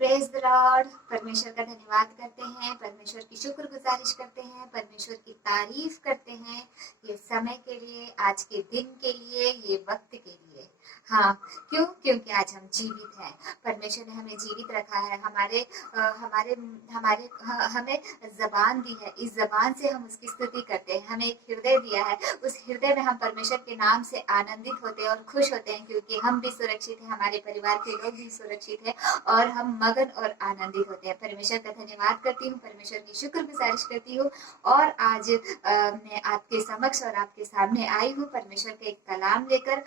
Praise the Lord. परमेश्वर का धन्यवाद करते हैं, परमेश्वर की शुक्रगुजारिश करते हैं, परमेश्वर की तारीफ करते हैं ये समय के लिए, आज के दिन के लिए, ये वक्त के लिए। हाँ, क्यों? क्योंकि आज हम जीवित हैं। परमेश्वर ने हमें जीवित रखा है, हमारे हमारे हमें जबान दी है, इस जबान से हम उसकी स्तुति करते हैं। हमें एक हृदय दिया है, उस हृदय में हम परमेश्वर के नाम से आनंदित होते हैं और खुश होते हैं, क्योंकि हम भी सुरक्षित हैं, हमारे परिवार के लोग भी सुरक्षित हैं और हम मगन और आनंदित होते हैं। परमेश्वर का धन्यवाद करती हूँ, परमेश्वर की शुक्रगुजारिश करती हूँ। और आज मैं आपके समक्ष और आपके सामने आई हूँ परमेश्वर के एक कलाम लेकर।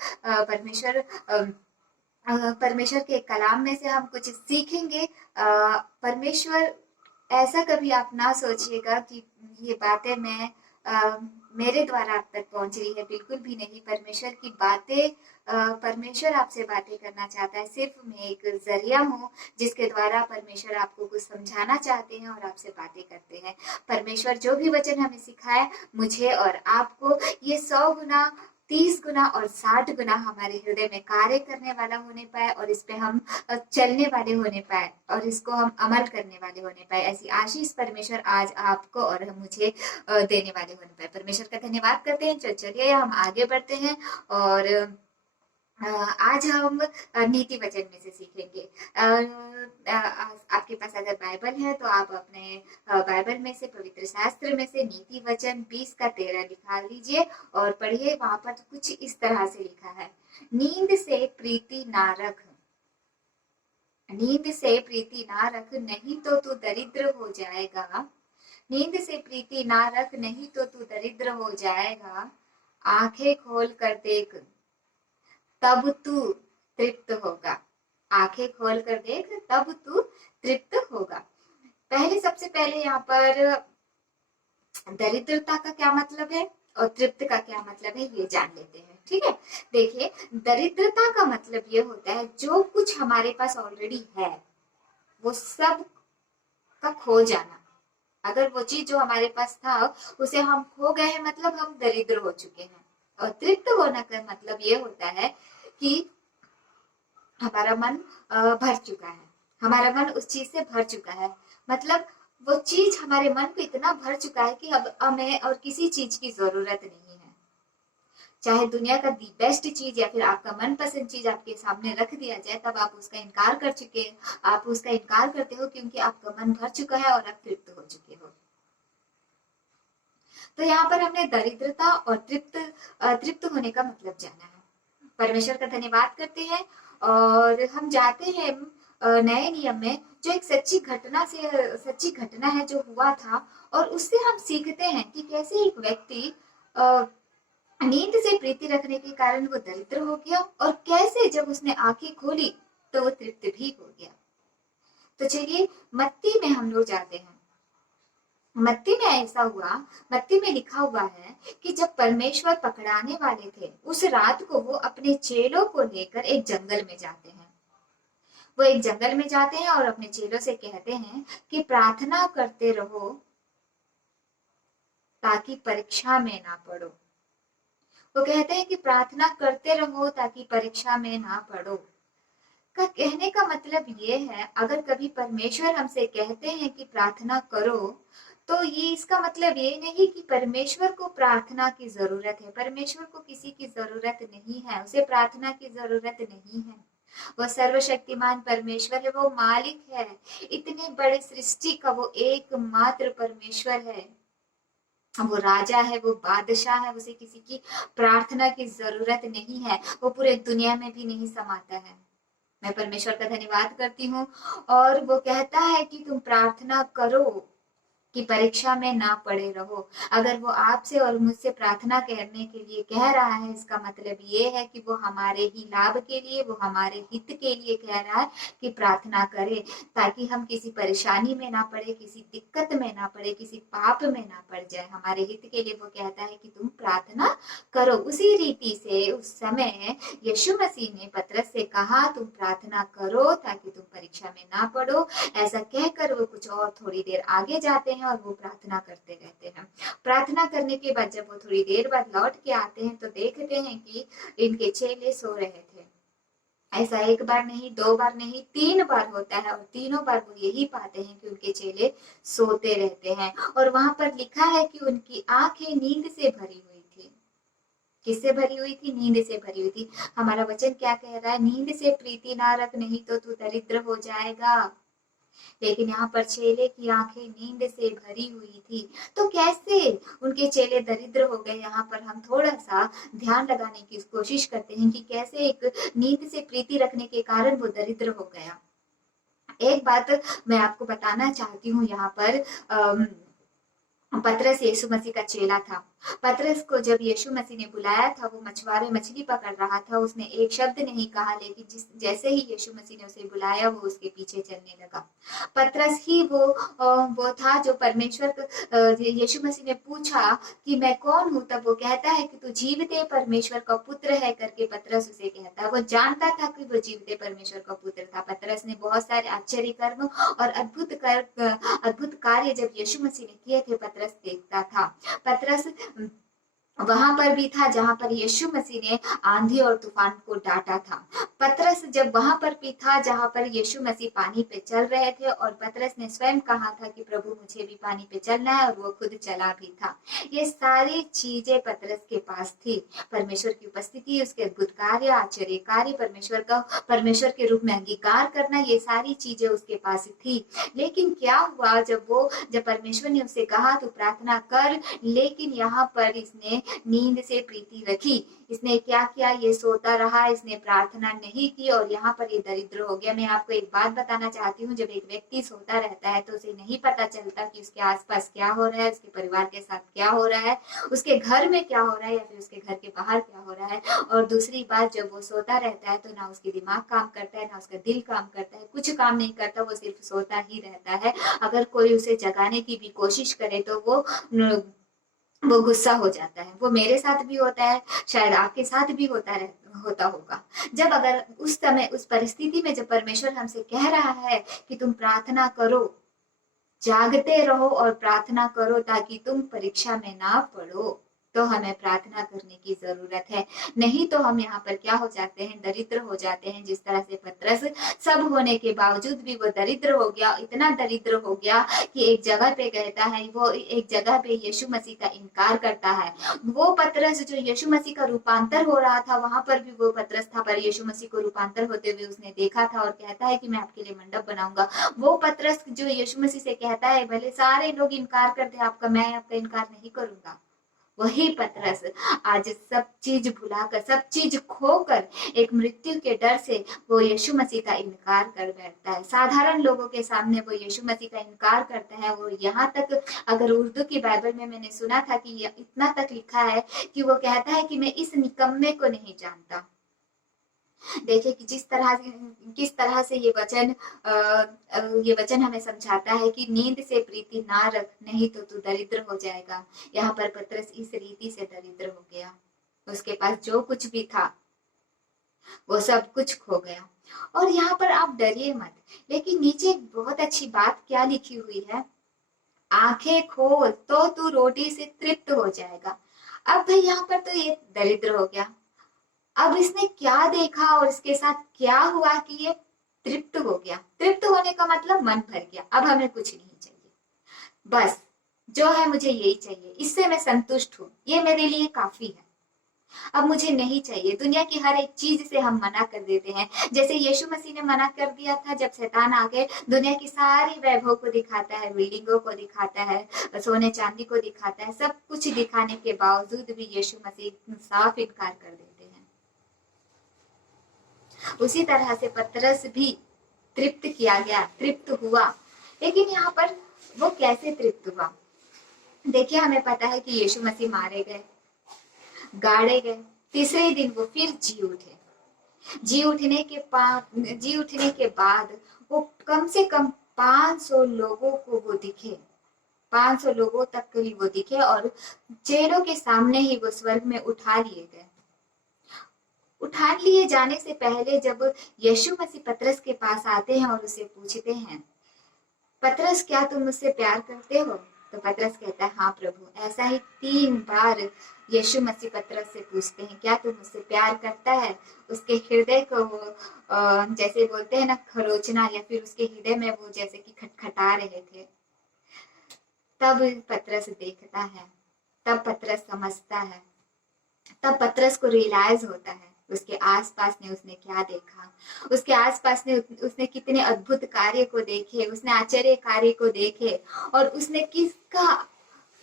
परमेश्वर के कलाम में से हम कुछ सीखेंगे। परमेश्वर, ऐसा कभी आप ना सोचिएगा कि ये बातें मेरे द्वारा आप तक पहुंच रही है, बिल्कुल भी नहीं। परमेश्वर की बातें, परमेश्वर आपसे बातें करना चाहता है। सिर्फ मैं एक जरिया हूँ जिसके द्वारा परमेश्वर आपको कुछ समझाना चाहते हैं और आपसे बातें करते हैं। परमेश्वर जो भी वचन हमें सिखाए, मुझे और आपको, ये 100 गुना, 30 गुना और 60 गुना हमारे हृदय में कार्य करने वाला होने पाए और इस पे हम चलने वाले होने पाए और इसको हम अमल करने वाले होने पाए। ऐसी आशीष परमेश्वर आज आपको और मुझे देने वाले होने पाए। परमेश्वर का धन्यवाद करते हैं। चलिए हम आगे बढ़ते हैं और आज हम नीति वचन में से सीखेंगे। आपके पास अगर बाइबल है तो आप अपने बाइबल में से, पवित्र शास्त्र में से नीति वचन 20 का 13 निकाल लीजिए और पढ़िए। वहां पर कुछ इस तरह से लिखा है, नींद से प्रीति ना रख, नींद से प्रीति ना रख, नहीं तो तू दरिद्र हो जाएगा। नींद से प्रीति ना रख, नहीं तो तू दरिद्र हो जाएगा। आंखें खोल कर देख, तब तू तृप्त होगा। आंखें खोल कर देख, तब तू तृप्त होगा। सबसे पहले यहाँ पर दरिद्रता का क्या मतलब है और तृप्त का क्या मतलब है ये जान लेते हैं। ठीक है, देखिए, दरिद्रता का मतलब ये होता है जो कुछ हमारे पास ऑलरेडी है वो सब का खो जाना। अगर वो चीज जो हमारे पास था उसे हम खो गए हैं, मतलब हम दरिद्र हो चुके हैं। और तृप्त होना का मतलब ये होता है कि हमारा मन भर चुका है, हमारा मन उस चीज से भर चुका है। मतलब वो चीज हमारे मन को इतना भर चुका है कि अब हमें और किसी चीज की जरूरत नहीं है। चाहे दुनिया का दी बेस्ट चीज या फिर आपका मनपसंद चीज आपके सामने रख दिया जाए, तब आप उसका इनकार कर चुके हैं। आप उसका इनकार करते हो क्योंकि आपका मन भर चुका है और आप तृप्त हो चुके हो। तो यहाँ पर हमने दरिद्रता और तृप्त होने का मतलब जाना है। परमेश्वर का धन्यवाद करते हैं और हम जाते हैं नए नियम में, जो एक सच्ची घटना है जो हुआ था, और उससे हम सीखते हैं कि कैसे एक व्यक्ति नींद से प्रीति रखने के कारण वो दरिद्र हो गया और कैसे जब उसने आंखें खोली तो वो तृप्त भी हो गया। तो चलिए मत्ती में हम लोग जाते हैं। मत्ती में ऐसा हुआ, मत्ती में लिखा हुआ है कि जब परमेश्वर पकड़ाने वाले थे, उस रात को वो अपने चेलों को लेकर एक जंगल में जाते हैं। वो एक जंगल में जाते हैं और अपने चेलों से कहते हैं कि प्रार्थना करते रहो ताकि परीक्षा में ना पड़ो। वो कहते हैं कि प्रार्थना करते रहो ताकि परीक्षा में ना पड़ो। का कहने का मतलब ये है, अगर कभी परमेश्वर हमसे कहते हैं कि प्रार्थना करो, तो ये इसका मतलब ये नहीं कि परमेश्वर को प्रार्थना की जरूरत है। परमेश्वर को किसी की जरूरत नहीं है, उसे प्रार्थना की जरूरत नहीं है। वो सर्वशक्तिमान परमेश्वर है, वो मालिक है, इतने बड़े सृष्टि का वो एकमात्र परमेश्वर है। वो राजा है, वो बादशाह है, उसे किसी की प्रार्थना की जरूरत नहीं है। वो पूरे दुनिया में भी नहीं समाता है। मैं परमेश्वर का धन्यवाद करती हूँ। और वो कहता है कि तुम प्रार्थना करो कि परीक्षा में ना पड़े रहो। अगर वो आपसे और मुझसे प्रार्थना करने के लिए कह रहा है, इसका मतलब ये है कि वो हमारे ही लाभ के लिए, वो हमारे हित के लिए कह रहा है कि प्रार्थना करें, ताकि हम किसी परेशानी में ना पड़े, किसी दिक्कत में ना पड़े, किसी पाप में ना पड़ जाए। हमारे हित के लिए वो कहता है कि तुम प्रार्थना करो। उसी रीति से उस समय यीशु मसीह ने पतरस से कहा, तुम प्रार्थना करो ताकि तुम परीक्षा में ना पड़ो। ऐसा कहकर वो कुछ और थोड़ी देर आगे जाते हैं और वो प्रार्थना करते रहते हैं। प्रार्थना करने के बाद जब वो थोड़ी देर बाद लौट के आते हैं तो देखते हैं कि इनके चेले सो रहे थे। ऐसा एक बार नहीं, दो बार नहीं, 3 बार होता है और तीनों बार वो यही पाते हैं कि उनके चेले सोते रहते हैं। और वहां पर लिखा है कि उनकी आंखें नींद से भरी हुई थी। किससे भरी हुई थी? नींद से भरी हुई थी। हमारा वचन क्या कह रहा है? नींद से प्रीति ना रख, नहीं तो तू दरिद्र हो जाएगा। लेकिन यहाँ पर चेले की आंखें नींद से भरी हुई थी। तो कैसे उनके चेले दरिद्र हो गए? यहाँ पर हम थोड़ा सा ध्यान लगाने की कोशिश करते हैं कि कैसे एक नींद से प्रीति रखने के कारण वो दरिद्र हो गया। एक बात मैं आपको बताना चाहती हूँ यहाँ पर। पतरस यीशु मसीह का चेला था। पतरस को जब यीशु मसीह ने बुलाया था, वो मछुआरे मछली पकड़ रहा था। उसने एक शब्द नहीं कहा, लेकिन जैसे ही यीशु मसीह ने उसे बुलाया, वो उसके पीछे चलने लगा। पतरस ही वो था जो परमेश्वर यीशु मसीह ने पूछा कि मैं कौन हूँ, तब वो कहता है कि तू जीवते परमेश्वर का पुत्र है करके पतरस उसे कहता है। वो जानता था कि वो जीवते परमेश्वर का पुत्र था। पतरस ने बहुत सारे आश्चर्य कर्म और अद्भुत कार्य जब यीशु मसीह ने किए थे, पतरस देखता था। पतरस वहां पर भी था जहां पर यीशु मसीह ने आंधी और तूफान को डांटा था। पतरस जब वहां पर भी था जहां पर यीशु मसीह पानी पे चल रहे थे, और पतरस ने स्वयं कहा था कि प्रभु मुझे भी पानी पे चलना है, और वो खुद चला भी था। ये सारी चीजें पतरस के पास थी। परमेश्वर की उपस्थिति, उसके अद्भुत कार्य, आश्चर्य कार्य, परमेश्वर के रूप में अंगीकार करना, ये सारी चीजें उसके पास थी। लेकिन क्या हुआ जब परमेश्वर ने उसे कहा तो प्रार्थना कर, लेकिन यहाँ पर इसने नींद से प्रीति रखी। इसने क्या किया? ये सोता रहा, इसने प्रार्थना नहीं की, और यहाँ पर ये दरिद्र हो गया। मैं आपको एक बात बताना चाहती हूँ, जब एक व्यक्ति सोता रहता है तो उसे नहीं पता चलता कि उसके आसपास क्या हो रहा है, उसके परिवार के साथ क्या हो रहा है, उसके घर में क्या हो रहा है, या फिर उसके घर के बाहर क्या हो रहा है। और दूसरी बात, जब वो सोता रहता है तो ना उसके दिमाग काम करता है, ना उसका दिल काम करता है, कुछ काम नहीं करता, वो सिर्फ सोता ही रहता है। अगर कोई उसे जगाने की भी कोशिश करे तो वो गुस्सा हो जाता है। वो मेरे साथ भी होता है, शायद आपके साथ भी होता होगा। जब अगर उस समय, उस परिस्थिति में जब परमेश्वर हमसे कह रहा है कि तुम प्रार्थना करो, जागते रहो और प्रार्थना करो ताकि तुम परीक्षा में ना पड़ो, तो हमें प्रार्थना करने की जरूरत है। नहीं तो हम यहाँ पर क्या हो जाते हैं? दरिद्र हो जाते हैं। जिस तरह से पतरस सब होने के बावजूद भी वो दरिद्र हो गया, इतना दरिद्र हो गया कि एक जगह पे कहता है, वो एक जगह पे यीशु मसीह का इनकार करता है। वो पतरस जो यीशु मसीह का रूपांतर हो रहा था, वहां पर भी वो पतरस था, पर यीशु मसीह को रूपांतर होते हुए उसने देखा था, और कहता है कि मैं आपके लिए मंडप बनाऊंगा। वो पतरस जो यीशु मसीह से कहता है, भले सारे लोग इनकार कर दे आपका, मैं आपका इनकार नहीं करूंगा। वही पतरस आज सब चीज भुलाकर, सब चीज खोकर, एक मृत्यु के डर से वो यीशु मसीह का इनकार कर बैठता है। साधारण लोगों के सामने वो यीशु मसीह का इनकार करता है। वो यहाँ तक, अगर उर्दू की बाइबल में मैंने सुना था कि इतना तक लिखा है कि वो कहता है कि मैं इस निकम्मे को नहीं जानता। देखिए कि किस तरह से ये वचन हमें समझाता है कि नींद से प्रीति ना रख, नहीं तो तू दरिद्र हो जाएगा। यहाँ पर पतरस इस रीति से दरिद्र हो गया। उसके पास जो कुछ भी था वो सब कुछ खो गया। और यहाँ पर आप डरिए मत, लेकिन नीचे बहुत अच्छी बात क्या लिखी हुई है? आंखें खोल तो तू रोटी से तृप्त हो जाएगा। अब भाई यहाँ पर तो ये दरिद्र हो गया। अब इसने क्या देखा और इसके साथ क्या हुआ कि ये तृप्त हो गया? तृप्त होने का मतलब मन भर गया, अब हमें कुछ नहीं चाहिए, बस जो है मुझे यही चाहिए, इससे मैं संतुष्ट हूँ, ये मेरे लिए काफी है, अब मुझे नहीं चाहिए। दुनिया की हर एक चीज से हम मना कर देते हैं। जैसे यीशु मसीह ने मना कर दिया था जब शैतान आके दुनिया की सारी वैभव को दिखाता है, बिल्डिंगों को दिखाता है, सोने चांदी को दिखाता है, सब कुछ दिखाने के बावजूद भी यीशु मसीह साफ इनकार कर देते हैं। उसी तरह से पतरस भी तृप्त किया गया, तृप्त हुआ। लेकिन यहाँ पर वो कैसे तृप्त हुआ? देखिए, हमें पता है कि यीशु मसीह मारे गए, गाड़े गए, तीसरे दिन वो फिर जी उठे। जी उठने के बाद वो कम से कम 500 लोगों को वो दिखे, 500 लोगों तक के लिए वो दिखे, और चेलों के सामने ही वो स्वर्ग में उठा लिए गए। उठा लिए जाने से पहले जब यीशु मसीह पतरस के पास आते हैं और उसे पूछते हैं, पतरस क्या तुम मुझसे प्यार करते हो? तो पतरस कहता है, हाँ प्रभु। ऐसा ही 3 बार यीशु मसीह पतरस से पूछते हैं, क्या तू मुझसे प्यार करता है? उसके हृदय को वो जैसे बोलते हैं ना, खरोचना, या फिर उसके हृदय में वो जैसे कि खटखटा रहे थे। तब पतरस देखता है, तब पतरस समझता है, तब पतरस को रियलाइज होता है उसके आसपास ने उसने क्या देखा, उसके आसपास ने उसने कितने अद्भुत कार्य को देखे, उसने आश्चर्य कार्य को देखे, और उसने किसका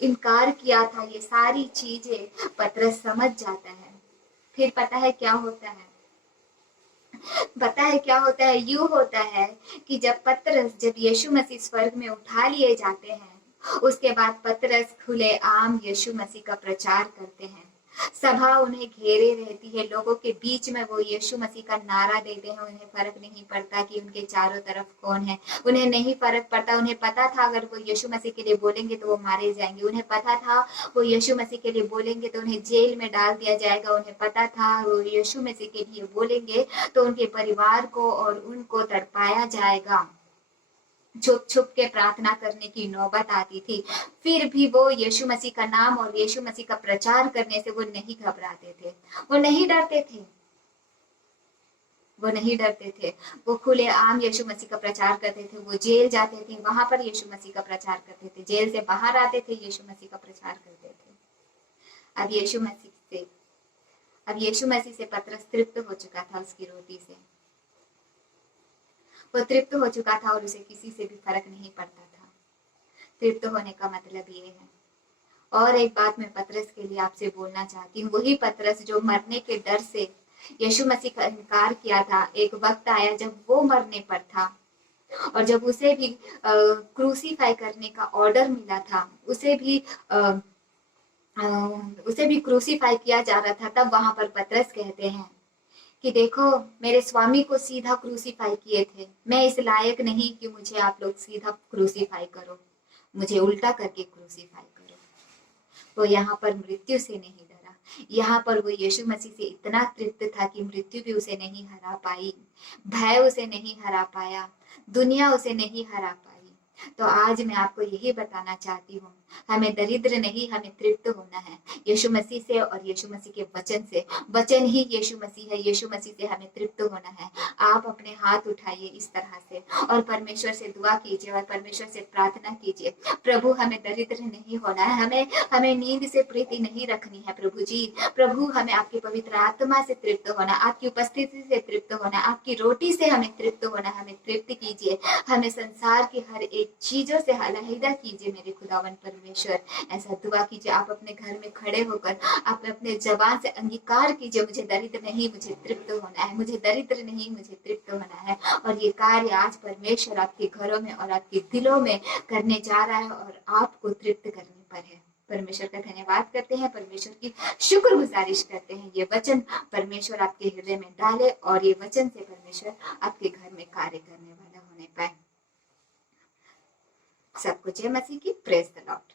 इनकार किया था। ये सारी चीजें पतरस समझ जाता है। फिर पता है क्या होता है? पता है क्या होता है? यूं होता है कि जब यीशु मसीह स्वर्ग में उठा लिए जाते हैं, उसके बाद पतरस खुले आम यीशु मसीह का प्रचार करते हैं। सभा उन्हें घेरे रहती है, लोगों के बीच में वो यीशु मसीह का नारा देते हैं। उन्हें फर्क नहीं पड़ता कि उनके चारों तरफ कौन है, उन्हें नहीं फर्क पड़ता। उन्हें पता था अगर वो यीशु मसीह के लिए बोलेंगे तो वो मारे जाएंगे। उन्हें पता था वो यीशु मसीह के लिए बोलेंगे तो उन्हें जेल में डाल दिया जाएगा। उन्हें पता था वो यीशु मसीह के लिए बोलेंगे तो उनके परिवार को और उनको तड़पाया जाएगा। छुप छुप के प्रार्थना करने की नौबत आती थी। फिर भी वो यीशु मसीह का नाम और यीशु मसीह का प्रचार करने से वो नहीं घबराते थे, वो नहीं डरते थे, वो नहीं डरते थे। वो खुले आम यीशु मसीह का प्रचार करते थे। वो जेल जाते थे, वहां पर यीशु मसीह का प्रचार करते थे। जेल से बाहर आते थे, यीशु मसीह का प्रचार करते थे। अब यीशु मसीह से पतरस तृप्त हो चुका था उसकी रोटी से। वो तृप्त हो चुका था और उसे किसी से भी फर्क नहीं पड़ता था। तृप्त होने का मतलब ये है। और एक बात मैं पतरस के लिए आपसे बोलना चाहती हूँ। वही पतरस जो मरने के डर से यीशु मसीह का इनकार किया था, एक वक्त आया जब वो मरने पर था, और जब उसे भी क्रूसीफाई करने का ऑर्डर मिला था, उसे भी क्रूसीफाई किया जा रहा था, तब वहां पर पतरस कहते हैं कि देखो, मेरे स्वामी को सीधा क्रूसीफाई किए थे, मैं इस लायक नहीं कि मुझे आप लोग सीधा क्रूसीफाई करो, मुझे उल्टा करके क्रूसीफाई करो। वो यहाँ पर मृत्यु से नहीं डरा। यहाँ पर वो यीशु मसीह से इतना तृप्त था कि मृत्यु भी उसे नहीं हरा पाई, भय उसे नहीं हरा पाया, दुनिया उसे नहीं हरा पाई। तो आज मैं आपको यही बताना चाहती हूँ, हमें दरिद्र नहीं, हमें तृप्त होना है यीशु मसीह से और यीशु मसीह के वचन से। वचन ही यीशु मसीह है, यीशु मसीह से हमें तृप्त होना है। आप अपने हाथ उठाइए इस तरह से और परमेश्वर से दुआ कीजिए और परमेश्वर से प्रार्थना कीजिए, प्रभु हमें दरिद्र नहीं होना है, हमें नींद से प्रीति नहीं रखनी है प्रभु जी। प्रभु हमें आपकी पवित्र आत्मा से तृप्त होना, आपकी उपस्थिति से तृप्त होना, आपकी रोटी से हमें तृप्त होना। हमें तृप्त कीजिए, हमें संसार की हर एक चीजों से अलहदा कीजिए मेरे खुदावन परमेश्वर। ऐसा दुआ कीजिए। आप अपने घर में खड़े होकर आप अपने जबान से अंगीकार कीजिए, मुझे दरिद्र नहीं, मुझे तृप्त होना है, मुझे दरिद्र नहीं, मुझे तृप्त होना है। और ये कार्य आज परमेश्वर आपके घरों में और आपके दिलों में करने जा रहा है और आपको तृप्त करने पर है। परमेश्वर का धन्यवाद करते हैं, परमेश्वर की शुक्र गुजारिश करते हैं। ये वचन परमेश्वर आपके हृदय में डाले और ये वचन से परमेश्वर आपके घर में कार्य करने वाला होने पाए। सबको जय मसीह की। Praise the Lord.